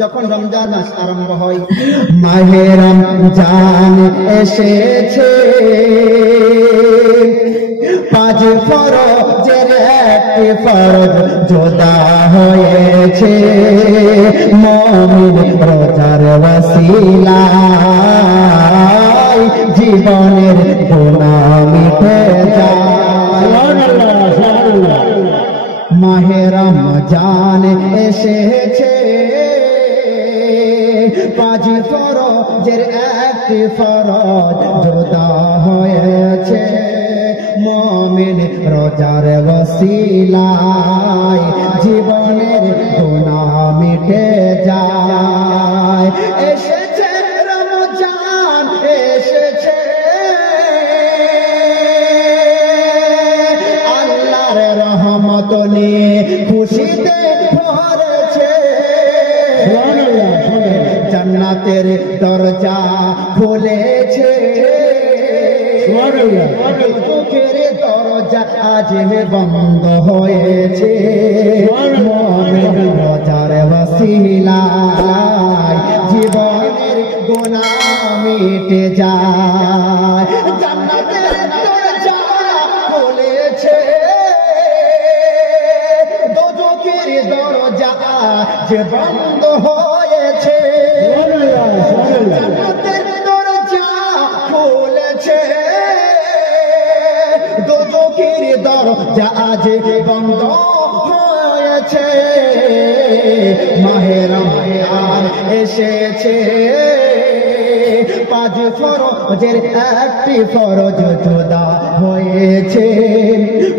যখন রমজান মাস আরম্ভ হয়, মাহে রমজান এসেছে, পাঁচ ফরজের একটি ফরজ জোদা হয়েছে, মুমিন রোজার ওসিলায় জীবনের গুনাহ মিটে যায়। মাহে রমজান এসেছে, পাঁচ ফরজের একটি ফরজ জোদা হয়েছে, মুমিন রোজার ওসিলায় জীবনের গুনাহ মিটে যায়। এসেছে রমজান এসেছে, আল্লাহর রহমত নিয়ে খুশিতে ভরেছে, জান্নাতের দরজা খুলেছে, দুঃখের দরজা আজ বন্ধ হয়েছে, মুমিন রোজার ওসিলায় জীবনের গুনাহ মিটে যায়। জান্নাতের দরজা খুলেছে, দুঃখের দরজা আজ বন্ধ হয়েছে, জান্নাতের দরজা খুলেছে, দুঃখের দরজা আজ বন্ধ হয়েছে, মাহে রমজান এসেছে, পাঁচ ফরজের একটি ফরজ জোদা হয়েছে,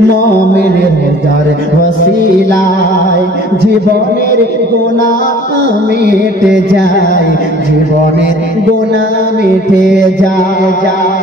মুমিন রোজার ওসিলায় জীবনের গুনাহ মিটে যায়, জীবনের গুনাহ মিটে যায়।